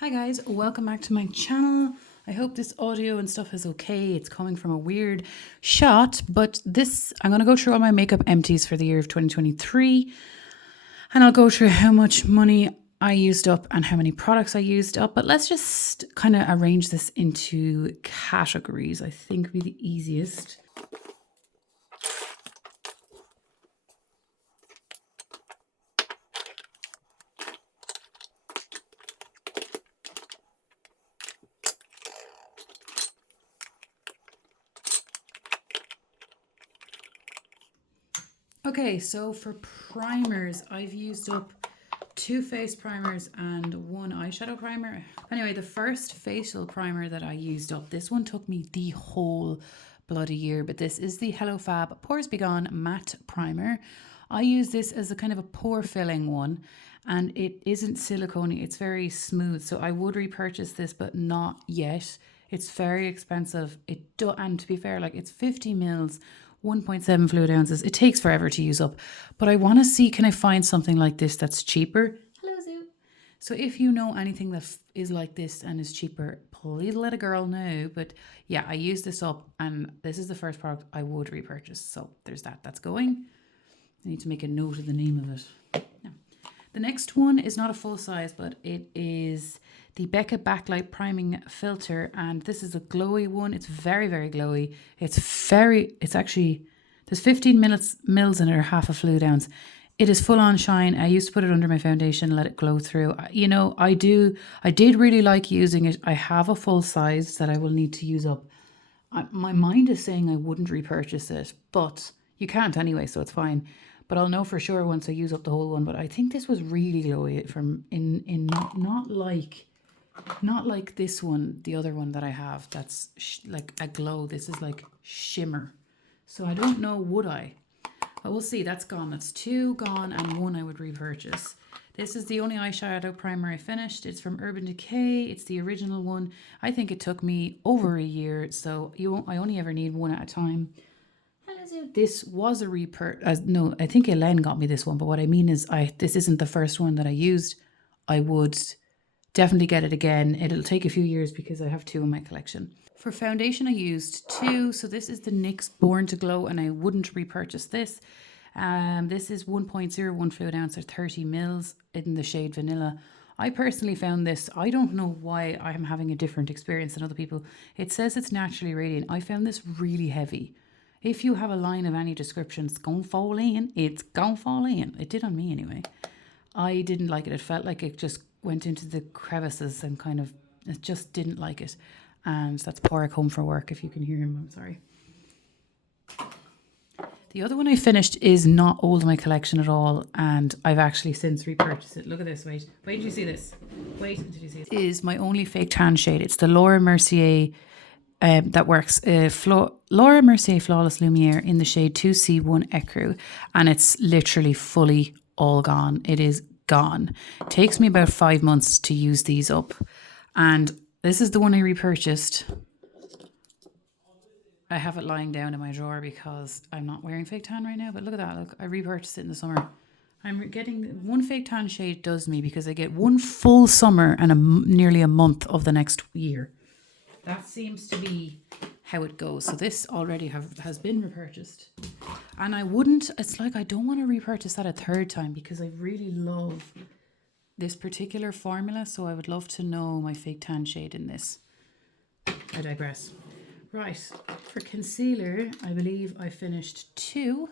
Hi guys, welcome back to my channel. I hope this audio and stuff is okay. It's coming from a weird shot, but I'm going to go through all my makeup empties for the year of 2023, and I'll go through how much money I used up and how many products I used up. But let's just kind of arrange this into categories. I think would be the easiest. Okay, so for primers, I've used up 2 face primers and 1 eyeshadow primer. Anyway, the first facial primer that I used up, this one took me the whole bloody year, but this is the Hello Fab Pores Be Gone Matte Primer. I use this as a kind of a pore filling one, and it isn't silicone, it's very smooth, so I would repurchase this, but not yet. It's very expensive. And to be fair, like, it's 50 mils, 1.7 fluid ounces. It takes forever to use up, but I want to see, can I find something like this that's cheaper? Hello, Zoo. So if you know anything that is like this and is cheaper, please let a girl know. But yeah, I used this up, and this is the first product I would repurchase. So there's that. That's going. I need to make a note of the name of it. No. The next one is not a full size, but it is the Becca Backlight Priming Filter, and this is a glowy one. It's very, very glowy. It's actually, there's 15 mils in it, or half a fluid ounce. It is full on shine. I used to put it under my foundation, let it glow through. You know, I did really like using it. I have a full size that I will need to use up. My mind is saying I wouldn't repurchase it, but you can't anyway, so it's fine. But I'll know for sure once I use up the whole one. But I think this was really glowy not like this one, the other one that I have. That's like a glow. This is like shimmer. So I don't know, would I? But we'll see. That's gone. That's 2 gone, and 1 I would repurchase. This is the only eyeshadow primer I finished. It's from Urban Decay. It's the original one. I think it took me over a year, so I only ever need 1 at a time. This was a repurchase. No, I think Elaine got me this one, but what I mean is this isn't the first one that I used. I would definitely get it again. It'll take a few years because I have 2 in my collection. For foundation, I used 2. So this is the NYX Born to Glow, and I wouldn't repurchase this. This is 1.01 fluid ounce, or 30 mils in the shade Vanilla. I personally found this, I don't know why I'm having a different experience than other people. It says it's naturally radiant. I found this really heavy. If you have a line of any description, it's gonna fall in. It's gonna fall in. It did on me anyway. I didn't like it. It felt like it just went into the crevices and kind of, it just didn't like it. And that's Porrick home for work, if you can hear him. I'm sorry. The other one I finished is not old in my collection at all, and I've actually since repurchased it. Look at this. Wait till you see this. Wait until you see this. It is my only fake tan shade. It's the Laura Mercier that works. Laura Mercier Flawless Lumiere in the shade 2C1 Ecru, and it's literally fully all gone. It is gone. It takes me about 5 months to use these up, and this is the one I repurchased. I have it lying down in my drawer because I'm not wearing fake tan right now, but look at that. Look, I repurchased it in the summer. I'm getting 1 fake tan shade does me because I get 1 full summer and nearly a month of the next year. That seems to be how it goes. So this already has been repurchased. And it's like I don't want to repurchase that a 3rd time because I really love this particular formula. So I would love to know my fake tan shade in this. I digress. Right, for concealer, I believe I finished 2.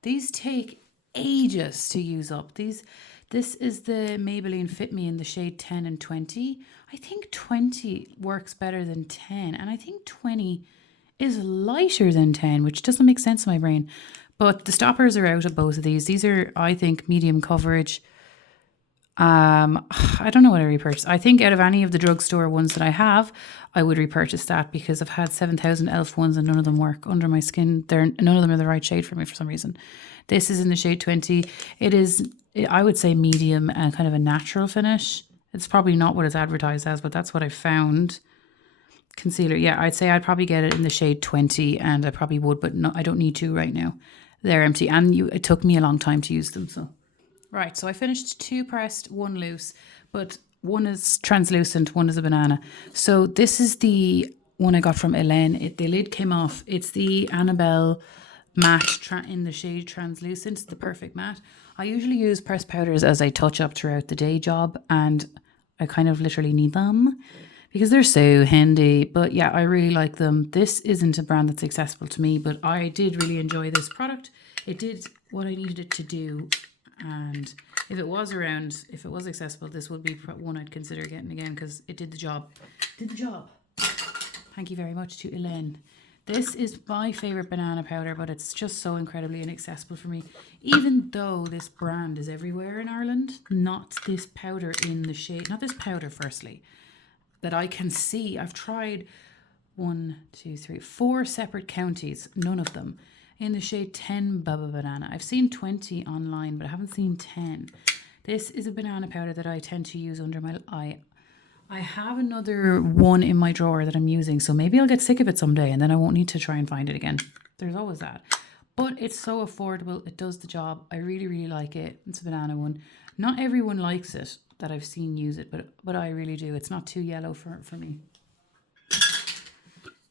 These take ages to use up. This is the Maybelline Fit Me in the shade 10 and 20. I think 20 works better than 10, and I think 20 is lighter than 10, which doesn't make sense in my brain. But the stoppers are out of both of these. These are, I think, medium coverage. I don't know what I repurchased. I think out of any of the drugstore ones that I have, I would repurchase that because I've had 7,000 e.l.f. ones and none of them work under my skin. None of them are the right shade for me for some reason. This is in the shade 20. It is, I would say, medium and kind of a natural finish. It's probably not what it's advertised as, but that's what I found. Concealer, yeah, I'd say I'd probably get it in the shade 20, and I probably would, but no, I don't need to right now. They're empty, and it took me a long time to use them, so. Right, so I finished 2 pressed, 1 loose, but one is translucent, one is a banana. So this is the one I got from Elaine. The lid came off. It's the Annabelle matte in the shade translucent, the perfect matte. I usually use pressed powders as I touch up throughout the day job, and I kind of literally need them because they're so handy. But yeah, I really like them. This isn't a brand that's accessible to me, but I did really enjoy this product. It did what I needed it to do, and if it was around, if it was accessible, this would be one I'd consider getting again because it did the job. Did the job. Thank you very much to Elaine. This is my favourite banana powder, but it's just so incredibly inaccessible for me. Even though this brand is everywhere in Ireland, not this powder in the shade, not this powder firstly, that I can see. I've tried 4 separate counties, none of them, in the shade 10 Baba Banana. I've seen 20 online, but I haven't seen 10. This is a banana powder that I tend to use under my eye. I have another one in my drawer that I'm using, so maybe I'll get sick of it someday and then I won't need to try and find it again. There's always that. But it's so affordable. It does the job. I really, really like it. It's a banana one. Not everyone likes it that I've seen use it, but I really do. It's not too yellow for me.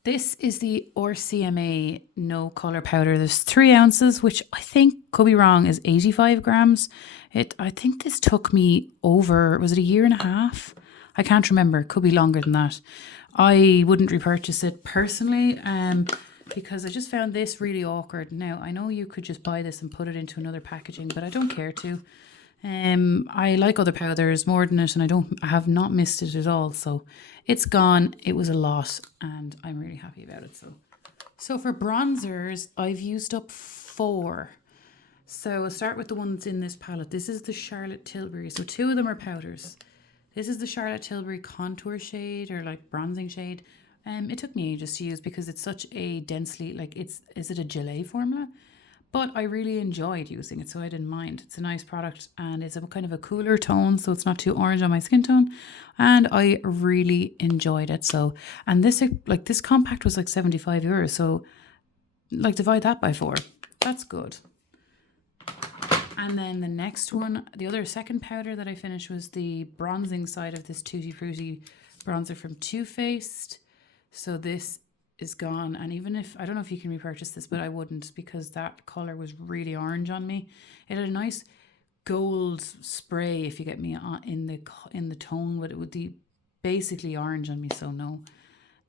This is the RCMA No Colour Powder. There's 3 ounces, which I think, could be wrong, is 85 grams. I think this took me over, was it a year and a half? I can't remember. Could be longer than that. I wouldn't repurchase it personally because I just found this really awkward. Now, I know you could just buy this and put it into another packaging, but I don't care to. I like other powders more than it, and I have not missed it at all. So it's gone. It was a lot, and I'm really happy about it. So for bronzers, I've used up 4. So I'll start with the one that's in this palette. This is the Charlotte Tilbury. So 2 of them are powders. This is the Charlotte Tilbury contour shade, or like bronzing shade. It took me ages to use because it's such a densely, like is it a gelée formula? But I really enjoyed using it, so I didn't mind. It's a nice product and it's a kind of a cooler tone, so it's not too orange on my skin tone. And I really enjoyed it. So, and this compact was like €75. So like divide that by 4. That's good. And then the next one, the other second powder that I finished was the bronzing side of this Tutti Frutti bronzer from Too Faced. So this is gone. And even if, I don't know if you can repurchase this, but I wouldn't because that colour was really orange on me. It had a nice gold spray, if you get me, in the tone, but it would be basically orange on me, so no.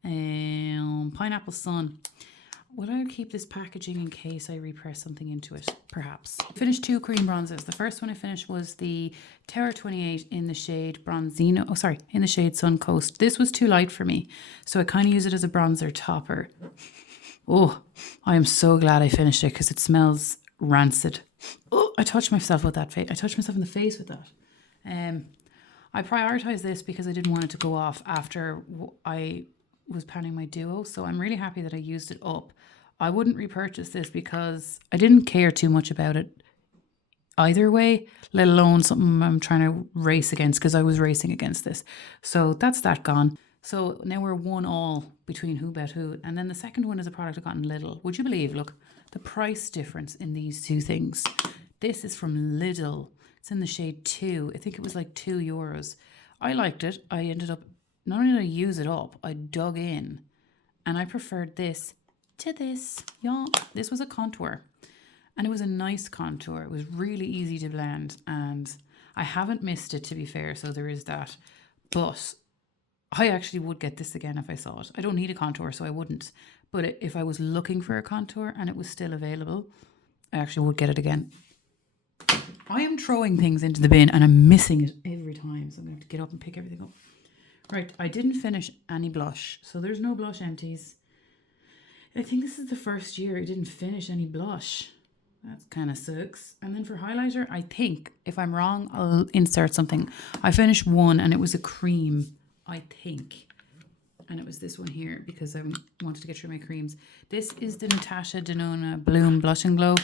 Pineapple Sun. Would I keep this packaging in case I repress something into it? Perhaps. I finished 2 cream bronzers. The first one I finished was the Terror 28 in the shade Bronzino. Oh, sorry, in the shade Suncoast. This was too light for me, so I kind of use it as a bronzer topper. Oh, I am so glad I finished it because it smells rancid. Oh, I touched myself with that face. I touched myself in the face with that. I prioritized this because I didn't want it to go off after I was panning my duo, so I'm really happy that I used it up. I wouldn't repurchase this because I didn't care too much about it either way, let alone something I'm trying to race against, because I was racing against this. So that's that gone. So now we're 1-1 between who bet who. And then the second one is a product I got in Lidl. Would you believe, look, the price difference in these 2 things. This is from Lidl. It's in the shade 2. I think it was like €2. I liked it. I ended up, not only did I use it up, I dug in and I preferred this to this. Yeah, this was a contour and it was a nice contour. It was really easy to blend and I haven't missed it, to be fair, so there is that. But I actually would get this again if I saw it. I don't need a contour, so I wouldn't. But if I was looking for a contour and it was still available, I actually would get it again. I am throwing things into the bin and I'm missing it every time, so I'm going to have to get up and pick everything up. Right, I didn't finish any blush, so there's no blush empties. I think this is the first year I didn't finish any blush. That kind of sucks. And then for highlighter, I think, if I'm wrong, I'll insert something. I finished one and it was a cream, I think. And it was this one here because I wanted to get through my creams. This is the Natasha Denona Bloom Blush and Glow.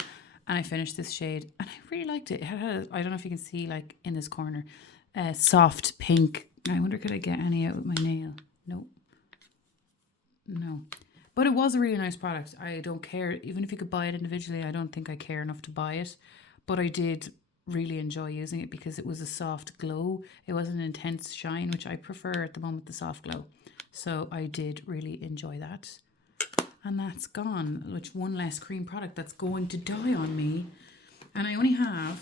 And I finished this shade and I really liked it. It had I don't know if you can see, like in this corner, soft pink. I wonder, could I get any out with my nail? No. No. But it was a really nice product. I don't care. Even if you could buy it individually, I don't think I care enough to buy it. But I did really enjoy using it because it was a soft glow. It wasn't an intense shine, which I prefer at the moment, the soft glow. So I did really enjoy that. And that's gone, which one less cream product that's going to die on me. And I only have,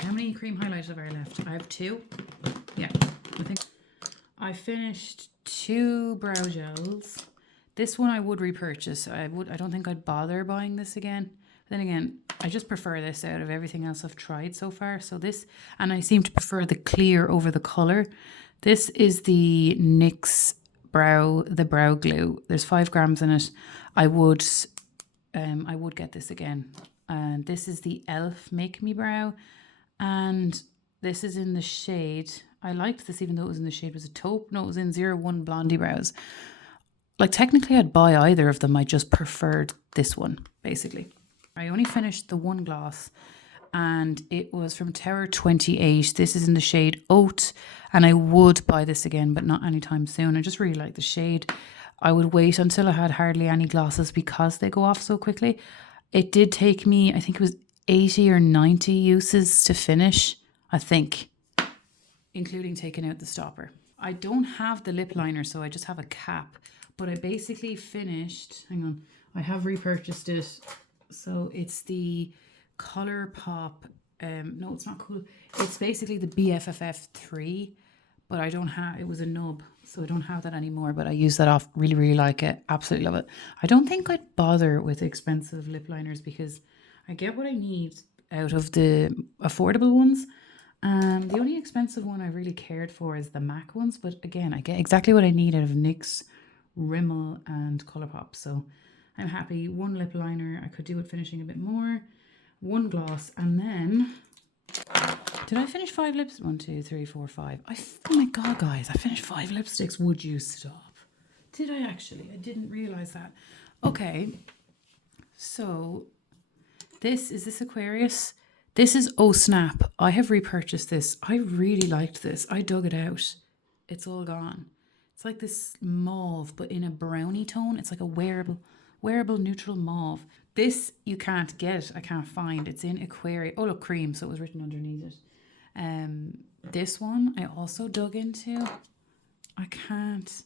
how many cream highlighters have I left? I have 2. Yeah, I think I finished 2 brow gels. This one I would repurchase. I don't think I'd bother buying this again. Then again, I just prefer this out of everything else I've tried so far. So this, and I seem to prefer the clear over the color. This is the NYX the brow glue. There's 5 grams in it. I would get this again. And this is the e.l.f. Make Me Brow. And this is in the shade. I liked this even though it was in the shade. Was a taupe? No, it was in 01 Blondie Brows. Like technically I'd buy either of them. I just preferred this one, basically. I only finished the one gloss and it was from Tower 28. This is in the shade Oat and I would buy this again, but not anytime soon. I just really like the shade. I would wait until I had hardly any glosses because they go off so quickly. It did take me, I think it was 80 or 90 uses to finish, I think, including taking out the stopper. I don't have the lip liner, so I just have a cap, but I basically finished, hang on, I have repurchased it. So it's the ColourPop, no, it's not cool. It's basically the BFFF 3, but I don't have, it was a nub, so I don't have that anymore, but I use that off, really, really like it, absolutely love it. I don't think I'd bother with expensive lip liners because I get what I need out of the affordable ones. The only expensive one I really cared for is the MAC ones, but again, I get exactly what I need out of NYX, Rimmel and ColourPop, so I'm happy. 1 lip liner, I could do with finishing a bit more. 1 gloss, and then, did I finish 5 lips? 1, 2, 3, 4, 5. Oh my God, guys, I finished 5 lipsticks. Would you stop? Did I actually? I didn't realize that. Okay, so is this Aquarius? This is Oh Snap. I have repurchased this. I really liked this. I dug it out. It's all gone. It's like this mauve, but in a brownie tone. It's like a wearable neutral mauve. This you can't get. I can't find. It's in Aquarius. Oh, look, cream. So it was written underneath it. This one I also dug into. I can't.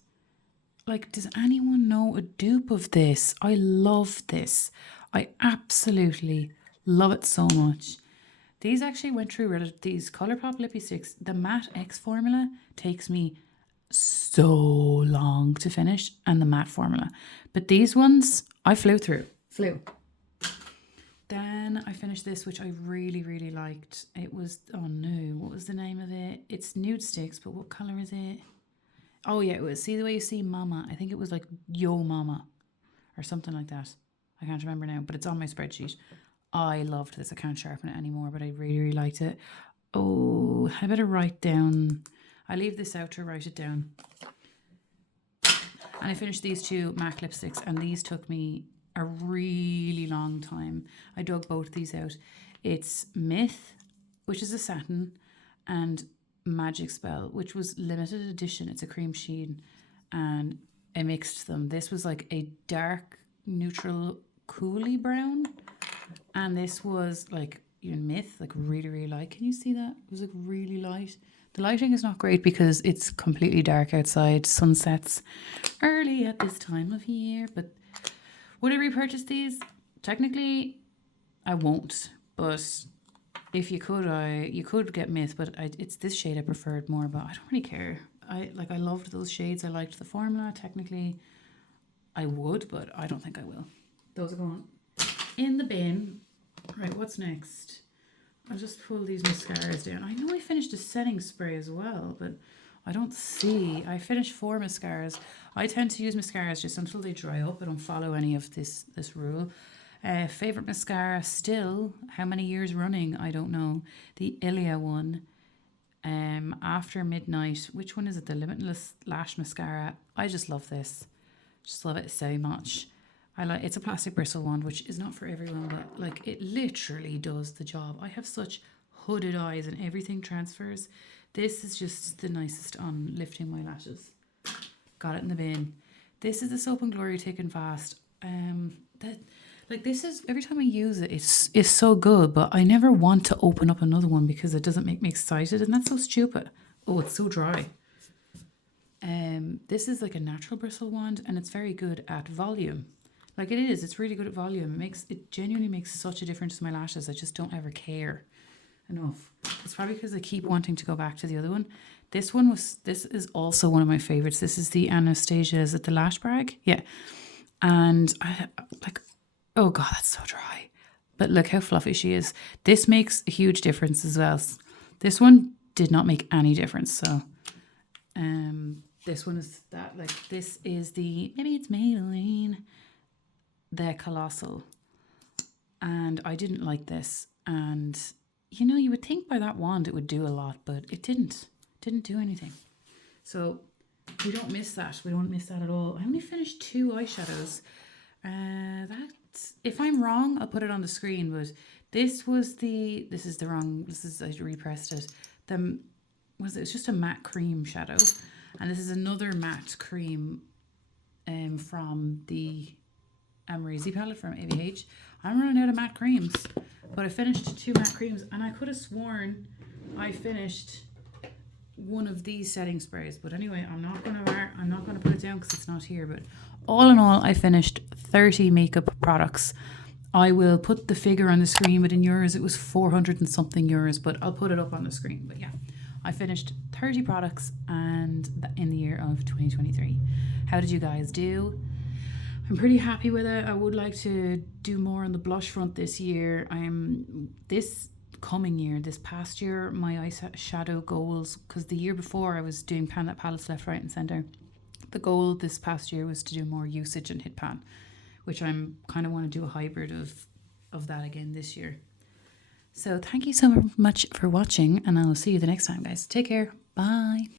Like, does anyone know a dupe of this? I love this. I absolutely love it so much. These actually went through these ColourPop lippy sticks. The Matte X formula takes me so long to finish, and the matte formula. But these ones, I flew. Then I finished this, which I really, really liked. It was, oh no, what was the name of it? It's nude sticks, but what colour is it? Oh yeah, it was See the Way You See Mama. I think it was like Yo Mama or something like that. I can't remember now, but it's on my spreadsheet. I loved this. I can't sharpen it anymore, but I really, really liked it. Oh, I better write down. I leave this out to write it down. And I finished these 2 MAC lipsticks, and these took me a really long time. I dug both these out. It's Myth, which is a satin, and Magic Spell, which was limited edition. It's a cream sheen, and I mixed them. This was like a dark, neutral, coolie brown, and this was like, you know, Myth, like really, really light. Can you see that? It was like really light. The lighting is not great because it's completely dark outside. Sunsets early at this time of year. But would I repurchase these? Technically, I won't. But if you could, you could get Myth. But it's this shade I preferred more. But I don't really care. I loved those shades. I liked the formula. Technically, I would, but I don't think I will. Those are going in the bin. Right, what's next? I'll just pull these mascaras down. I know I finished a setting spray as well, but I don't see. I finished 4 mascaras. I tend to use mascaras just until they dry up. I don't follow any of this rule. Favorite mascara still, how many years running? I don't know. The ILIA one. After Midnight. Which one is it? The Limitless Lash Mascara. I just love this. Just love it so much. It's a plastic bristle wand, which is not for everyone, but like it literally does the job. I have such hooded eyes and everything transfers. This is just the nicest on lifting my lashes. Got it in the bin. This is the Soap and Glory Thick and Fast. Like this is, every time I use it, it's so good, but I never want to open up another one because it doesn't make me excited, and that's so stupid. Oh, it's so dry. This is like a natural bristle wand, and it's very good at volume. Like it is, it's really good at volume. It genuinely makes such a difference to my lashes. I just don't ever care enough. It's probably because I keep wanting to go back to the other one. This is also one of my favorites. This is the Anastasia, is it the Lash Brag? Yeah. And I like, oh God, that's so dry. But look how fluffy she is. This makes a huge difference as well. This one did not make any difference. So, this one is that, like, this is the, maybe it's Maybelline, the Colossal. And I didn't like this. And, you know, you would think by that wand it would do a lot, but it didn't. Didn't do anything. So we don't miss that. We don't miss that at all. I only finished 2 eyeshadows. If I'm wrong, I'll put it on the screen, but I repressed it. It's just a matte cream shadow. And this is another matte cream from the Amrezy palette from ABH. I'm running out of matte creams, but I finished 2 matte creams, and I could have sworn I finished one of these setting sprays. But anyway, I'm not gonna put it down because it's not here. But all in all, I finished 30 makeup products. I will put the figure on the screen, but in euros it was 400 and something euros, but I'll put it up on the screen. But yeah, I finished 30 products and in the year of 2023. How did you guys do? I'm pretty happy with it. I would like to do more on the blush front this year. This past year, my eyeshadow goals, because the year before I was doing pan palettes left, right and center. The goal this past year was to do more usage and hit pan, which I'm kind of want to do a hybrid of that again this year. So thank you so much for watching, and I will see you the next time, guys. Take care. Bye.